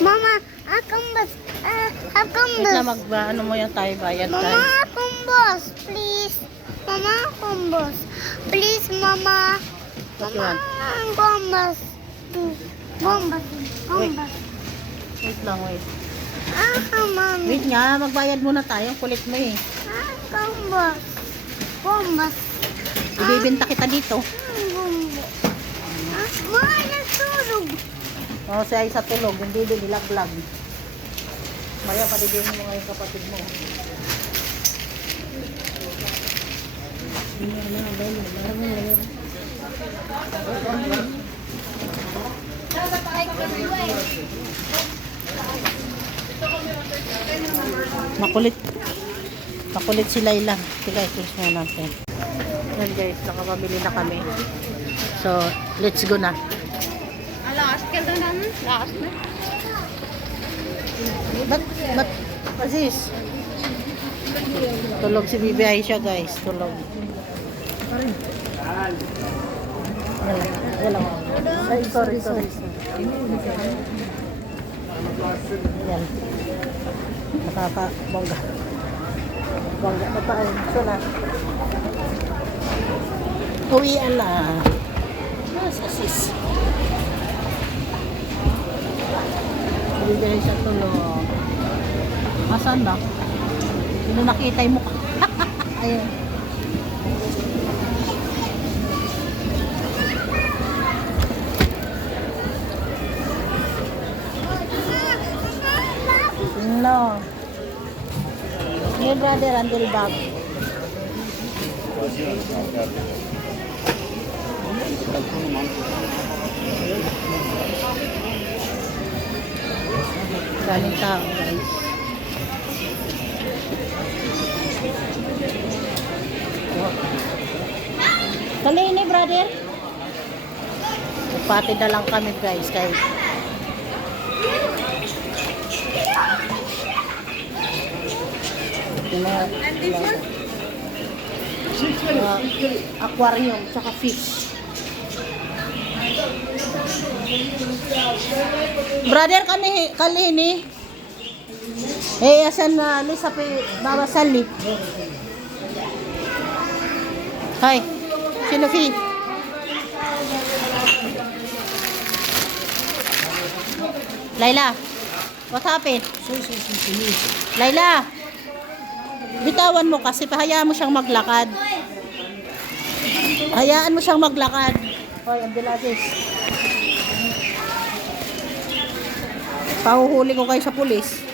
Mama, akumbas. Wait lang, ano mo yan tayo, bayad tayo. Mama, akumbas, please. Mama, akumbas. Please, Mama. What you want? Akumbas. Bombas. Bombas. Wait lang, wait. Mami. Wait nga, magbayad muna tayo. Kulit mo eh. Akumbas. Bombas. Ibibenta kita dito. Bombas. Mama, natulog. O, siya ay sa tulog. Hindi din ilaglag. Maria, patigilin mo ngayon kapatid mo. Makulit. Makulit si Layla. Sige, i-close muna natin. Yan guys, nakapabili na kami. So, let's go na. Last ka na naman. Last na. Ba't, Aziz? Tulog si Bibi Aisha guys, tulog. Wala. Ay, sorry. Yan. Bongga na tayo. So na. Uwian na. Sa sis. Bibi Aisha tulog. Asan ba? Hindi nakita yung mukha. Ayun. No. My brother until back. Galing tao guys. Kali ni brother. Pati na lang kami guys kahit aquarium tsaka fish. Brother kali ni. Asan na Lisa pe Baba Sali. Hi. Sino fi? Layla. What happened? Layla. Bitawan mo kasi hayaan mo siyang maglakad. Hayaan mo siyang maglakad. Hoy, Abdelaziz. Pahuhuli ko kayo sa pulis.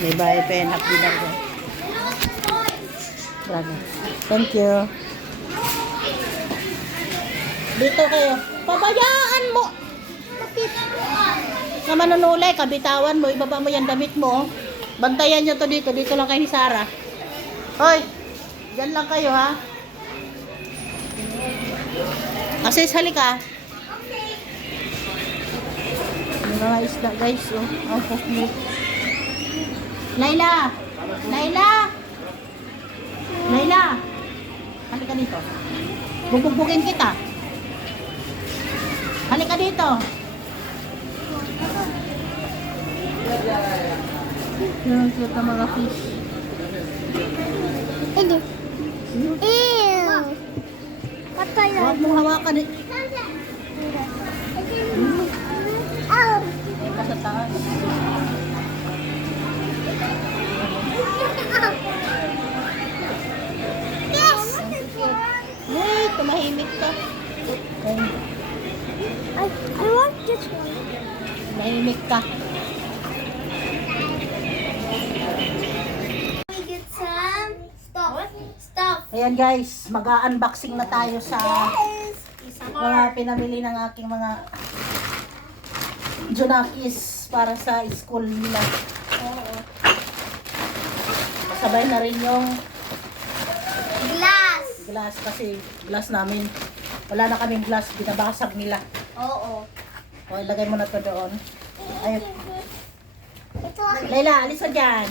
May bahay pa yan, hapdinar ko. Bravo. Thank you. Dito kayo. Pabayaan mo. Bakit? Na manunulay, kabitawan mo, ibaba mo yan damit mo. Bantayan nyo to dito. Dito lang kayo ni Sarah. Hoy, dyan lang kayo ha. Asis, halika. May mga isla guys. Oh. Ang pokmit. Layla! Layla! Layla! Halika dito. Bubugbugin kita. Halika dito. Yan kita mga fish. Hindi. Ew. Patay na. Huwag mong hawakan eh. Ow. Sa taas. Tahimik ka. Ay, I want this one. tahimik ka. We get some stuff. Ayan guys, mag-unboxing na tayo sa mga pinamili ng aking mga Junakis para sa school nila. Oo. Kasabay na rin yung Glass. glass kasi glass namin. Wala na kaming glass, binabasag nila. Oo. O, ilagay mo na to doon. Ay, Ito. Layla, alis ka dyan.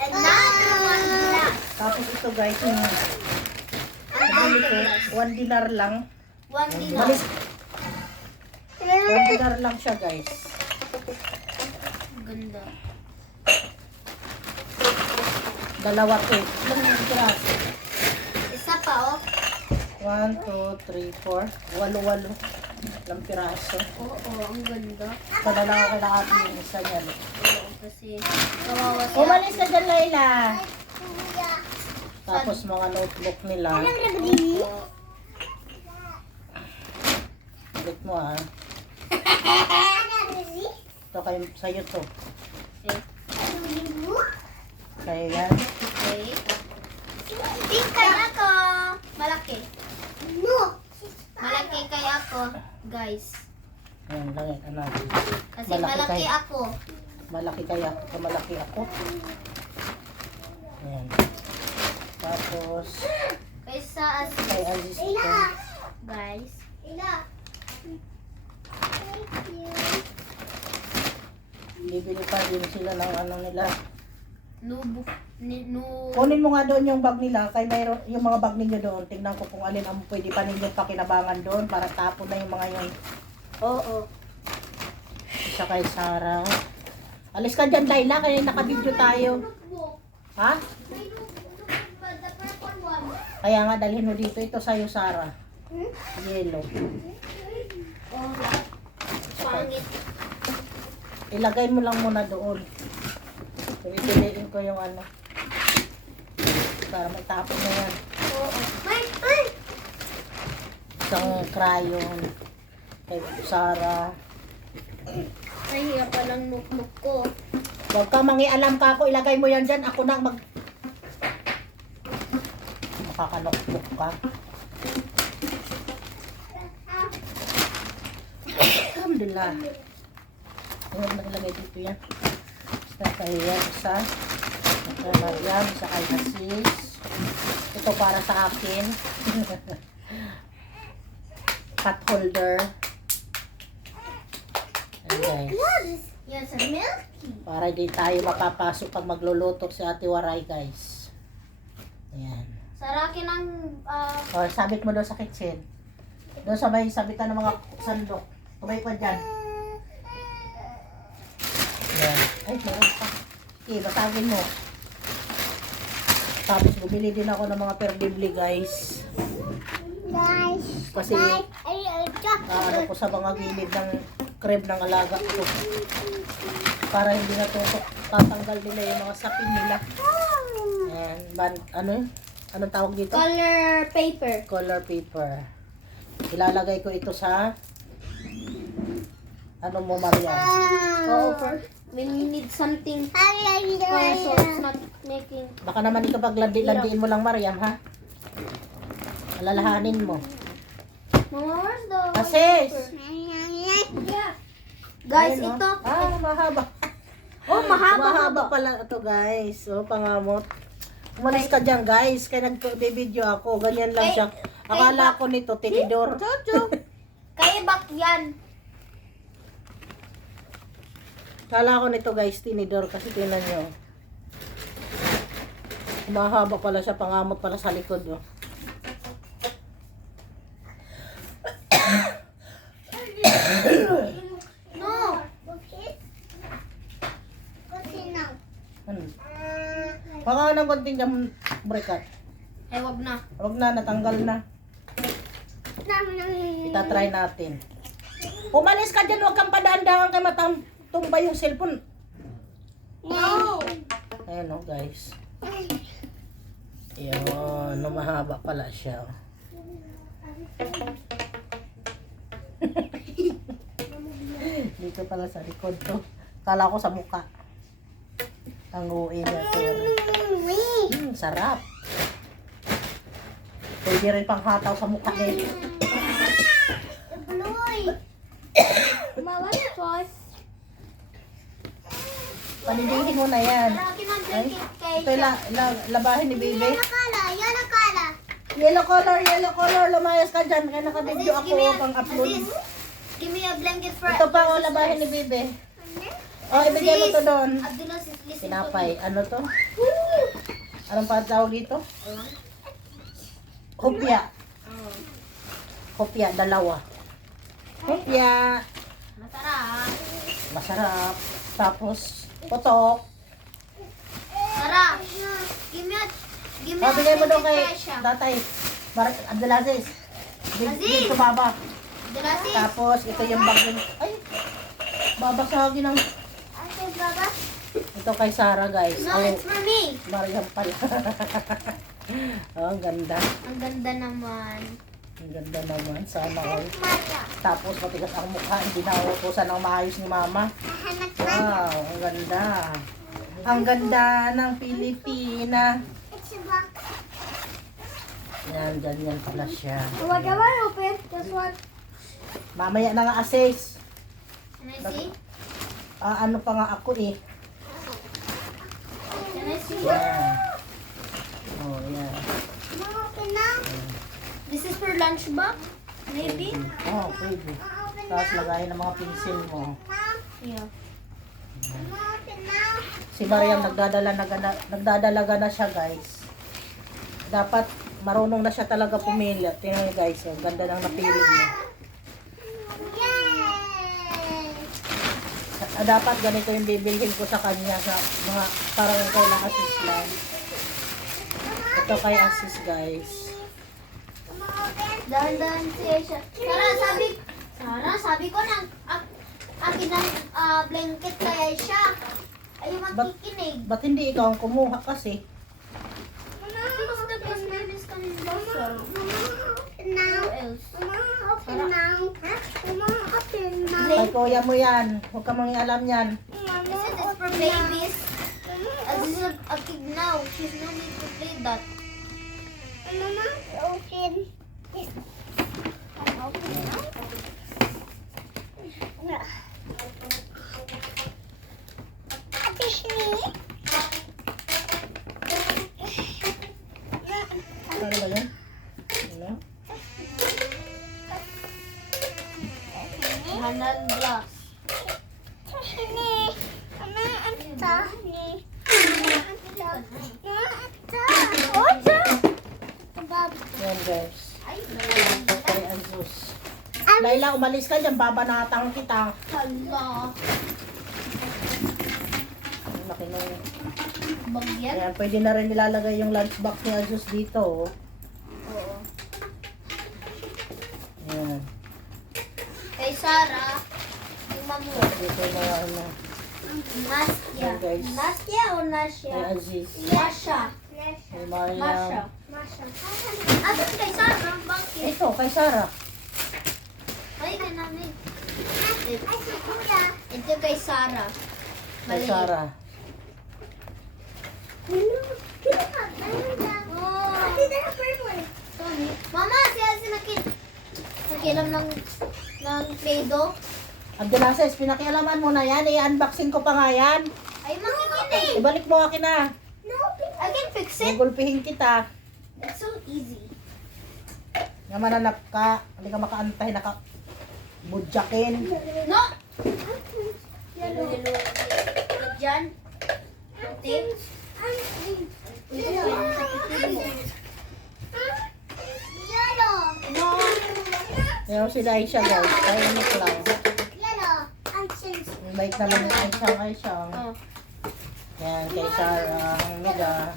Another one glass. Tapos ito guys, yung nabili ko, 1 dinar lang. One dinar. Malis, 1 dinar lang siya guys. Ganda. Dalawa to. Ilang piraso? Isa pa oh. 1, 2, 3, 4. 8. Ilang piraso. Oo, ang ganda. Padala ko kay ate yung isa niyan. Oo, kasi kawawa siya. Umalis ka dyan, Layla. Tapos mga notebook nila. Oo. Ulit mo ah. Ito kayo, sa'yo to. Okay. Kaya yan. Okay. Pink kay ako. Malaki. No. Malaki kay ako, guys. Ayan, langit. Ano? Kasi Malaki malaki kay- ako. Malaki kaya. Malaki ako. Ayan. Tapos, Kaysa as kay Aziz ito. guys. Bibili pa din sila ng ano nila. Nubu. Nu. Kunin mo nga doon yung bag nila. Kay mayroon yung mga bag ninyo doon. Tingnan ko kung alin ang pwede pa ninyong pakinabangan doon para tapon na yung mga yun. Oo. Isa kay Sarah. Alis ka dyan, Layla. Kaya nakabidyo tayo. Ha? Kaya nga, dalhin mo dito. Ito sa'yo, Sarah. Yellow. Oh. Pangit. Ilagay mo lang muna doon. Pipiliin ko yung ano. Para matapon na yan. Oo. Isang crayon. Kay Sarah. Nahiya pa lang notebook ko. Huwag ka mangialam ka ako. Ilagay mo yan dyan. Ako na mag... Makakanokbok ka. Alhamdulillah. Huwag na ilagay dito yan. Basta kayo yan. Isa. Kay Mariam. Isa kay Aziz. Ito para sa akin. Cut holder. Ayan guys. Yan sa milky. Para di tayo mapapasok pag magluluto si Ate Waray guys. Ayan. Sarakin ang O, sabit mo doon sa kitchen. Doon sa may sabitan ng mga sandok. Tumay pa dyan. Ayan. Ay, meron pa. Okay, basagin mo. Tapos bumili din ako ng mga perdibli guys. Kasi ano ko sa mga gilid ng crib ng alaga ko. Para hindi na tutok tatanggal nila yung mga sapin nila. Ayan. Ano yun? Anong tawag dito? color paper. Color paper. Ilalagay ko ito sa ano mo, Maria? Oo, when you need something para so it's not making. Baka naman ito pag landiin mo lang, Mariam, ha? Alalahanin mo. Mama, where's the Asis! Yeah. Guys, Ayun, oh. ito. Ah, mahaba. Oh, mahaba. Mahaba pala ito, guys. Oh, pangamot. Umalis ka dyan, guys. Kaya nag-video ako. Ganyan lang siya. Akala ko nito, tinidor. Kaya bak yan. Akala ko nito, guys, tinidor. Kasi tinan nyo. Mahaba pala siya. Pangamot pala sa likod, oh. No. Ano? Baka ng konting jam breakat. Eh, wag na. Huwag na, natanggal na. Itatry natin. Umalis ka dyan, huwag kang padaan-dahan kay matumba yung cellphone. No. Ayan o, guys. Yun, mahaba pala siya. Dito pala sa likod to. Kala ko sa mukha. Ang uwi niya to. Sarap. Pwede rin pang hataw sa mukha din. Mama, sauce. Panidihin mo na yan. Ay, ito labahin ni Bibi. Yellow color, lumayas ka dyan. Kaya naka-video ako pang upload. Give me a blanket for Ito pa o labahin ni Bibi. O, ibigay mo to doon. Abdullah, listen Tinapay. Ano to? Anong patawag dito? Hopya. Hopya, dalawa. Hopya. Masarap. Masarap. Tapos, potok. Sarap. Give me a Bigay mo doon kay Kesha. tatay. Abdulaziz. Aziz! Dito baba. Abdullah, Tapos, ito yung bag din. Ay, babasagin ang... ate, baba. Ito kay Sarah, guys. No, it's for me. Mariam pala. Oh, ang ganda. Ang ganda naman. Ang ganda naman. Sana all. Tapos, matigas ang mukha. Hindi na utusan ng maayos ni Mama. Wow, ang ganda. Ang ganda ng Pilipina. Yan, ganyan pala siya. What am I open? This one. Mamaya na nga assess. Can I see? Ano pa nga ako eh. Can I see? Yan. Oh, yan. This is for lunchbox? Maybe? Oh, pwede. Tapos lagayin ng mga pencil mo. Yeah. Si Mariam nagdadalaga na siya, guys. Dapat marunong na siya talaga pumili. Tingnan niyo, guys, ang ganda ng napili niya. Dapat ganito yung bibilhin ko sa kanya sa mga parang kay na assist lang. Ito kay assist, guys. Dahan-dahan siya siya. Sabi ko nang akin ng blanket kaya siya. Ayaw magkikinig. Ba't hindi ikaw ang kumuha kasi? Because the best name is coming closer. Who else? Kay kuya mo yan. Huwag ka mangialam yan. This is for babies. This is a kid now. She's no need to play that. Ano ba yan? Ano? Handle glass. Yan, guys. Kay Azus. Laila, umalis ka dyan. Babanatang kita. Hala. Ang laki nung... Bagyan? Ayan, pwede na rin nilalagay yung lunchbox ni Azus dito. Oh. Oo. Ayan. Kay Sarah, yung mamu. Dito na ano. Nasya. Ayan, guys. Nasya o Kay Nasya? Aziz. Masya. Kay Masya. Mariam. Ato kay Sarah, bakit? Ito, kay Sarah. Ay, na namin. Ito kay Sarah. Kay Sarah. Oh. Mama, siya nakialam ng Play-Doh. Abdulaziz, pinakialaman mo na yan. I-unboxing ko pa nga yan. Ay, makikinig. Ibalik mo akin na. I can fix it. Gugulpihin kita. It's so easy. Nga mananap ka. Hindi ka makaantay na ka. Budyakin. No! Hello. Diyan. Okay. Yan si Daisha, guys. Tahimik lang. Invite naman yung Aisha. Oh. Yan, kay Sarah. Ang niga.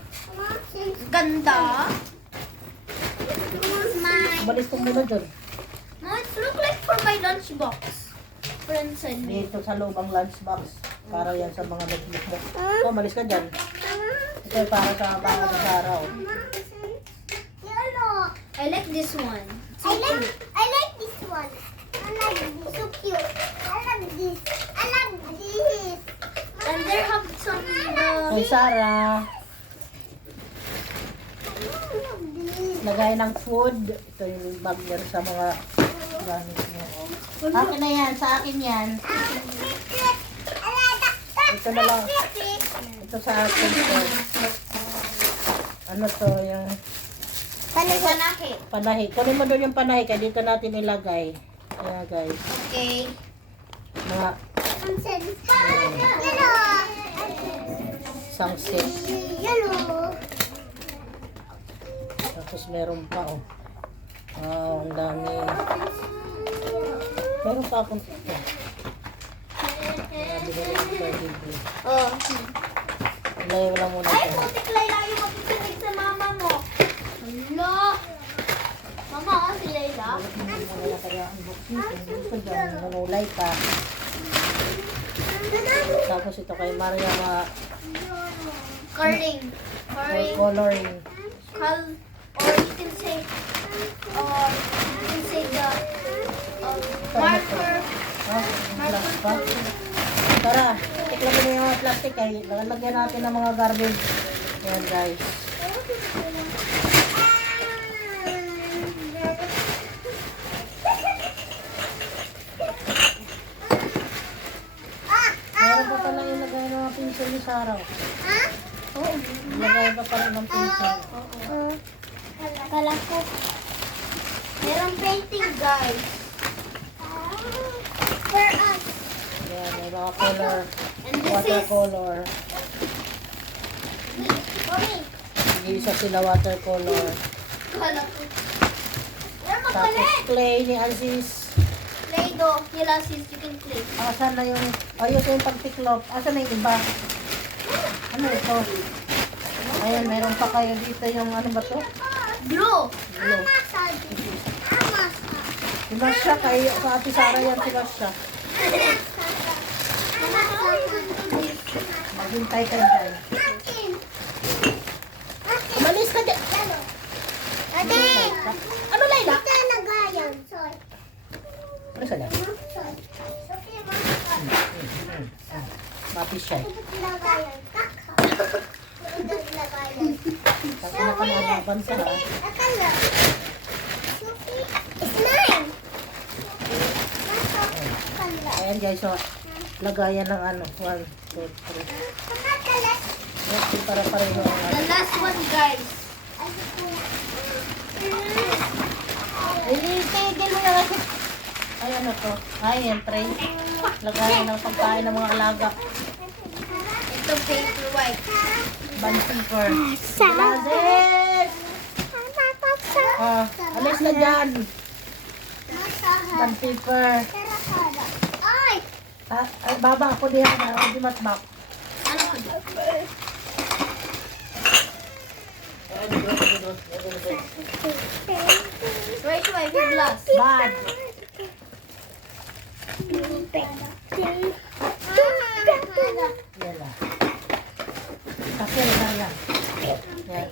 Ganda. Mine. Balis kong muna dyan. No, it look like for my lunchbox. For inside me. Dito sa loob ang lunchbox. Para yan sa mga notebook mo. Oh, malis ka dyan. Ito ay para sa baka ni Sarah. Oh. I like this one. I like this one. I like this. So cute. I love this. I love this. And there have some Kay Sarah, lagay ng food. Ito yung bag niya sa mga gamit niya. Akin na yan, sa akin yan. Ito na lang. Ito sa akin to. Ano to, yung Panahe. panahi. Kunin mo doon yung panahi, kaya dito natin ilagay. Ayan guys. Okay. Mga Yellow. isang set. Yellow. Tapos meron pa oh. Ang dami. Meron pa akong ito. Oh. Ilagay mo lang muna Ay, ito. putik Layla yung makikinig sa mama mo. Hala. Mama, si Layla. Gusto dyan, nanulay ka. Tapos ito kay Maria Curling. coloring. Or you can say, the marker. Plastic pa. Tara, tiklan mo na yung mga plastic ay lalagyan natin ng mga garbage. Ayan guys. Meron pa pala ilagay ng mga pinsel ni Sarah. Oo, ilagay pa pala ng pinsel. Kala ko. Merong painting, guys. For us. Ayan, may mga color. And this is... Watercolor. For me. Isa sila watercolor. Kala ko. Meron Tapos magpalit. clay ni Aziz. Play-Doh. Nila sis, you can play. Asan na yung... Ayos yung pagtiklop. Asan na yung iba? Ano ito? Ayan, meron pa kayo dito yung ano ba to? Blue. Blue. Si Masha, kay sa Ate Sarah yan si Masha. Maghintay ka dyan. Umalis ka dyan. Ate! Ano Layla? Ito nagayan. Sorry. Ano sila? Mapis siya. Lagayan. Lagayan. Kasi nakamagaban sa ha. Akala. It's mine. Ayan guys, so, lagayan ng ano. 1, 2, 3. Yes, para pareho ang The last one, guys. Itigil mo na kasi. Ay, ano to? Ay, yan, tray. Lagayan ng pagkain ng mga alaga. Ito paper white. Band paper. Lazit! Alis na dyan. Band paper. Ay! Ay, baba ako diyan. Ako di matbak. Ano ko dito? Where's my big glass? Bad. Yan lang. Kasi na yan. Yan.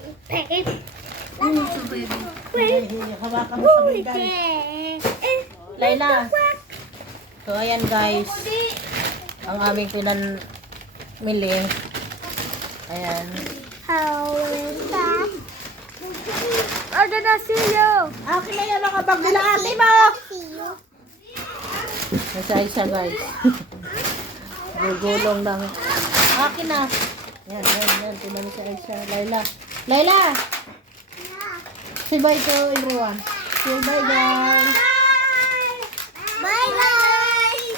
Hawakan mo sa bigay. Layla. So, ayan guys. Ang aming pinamili. Ayan. Ano na siyo? Akin na yan mga bag nila ate mo. Nasa isa guys. Gugulong ng akin na. Yan, yan, yan. Tingnan mo sa isa. Layla. Layla! Say bye to everyone. Say bye guys. Bye guys!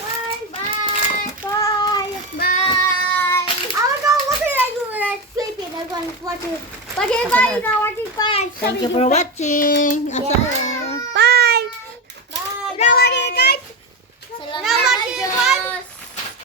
Bye! Bye! Bye! I don't know what did I do when I was sleeping. I was watching. But if I watching fire, Thank you for watching. Asa. Bye! Bye! You know what, guys? Salamat, Diyos!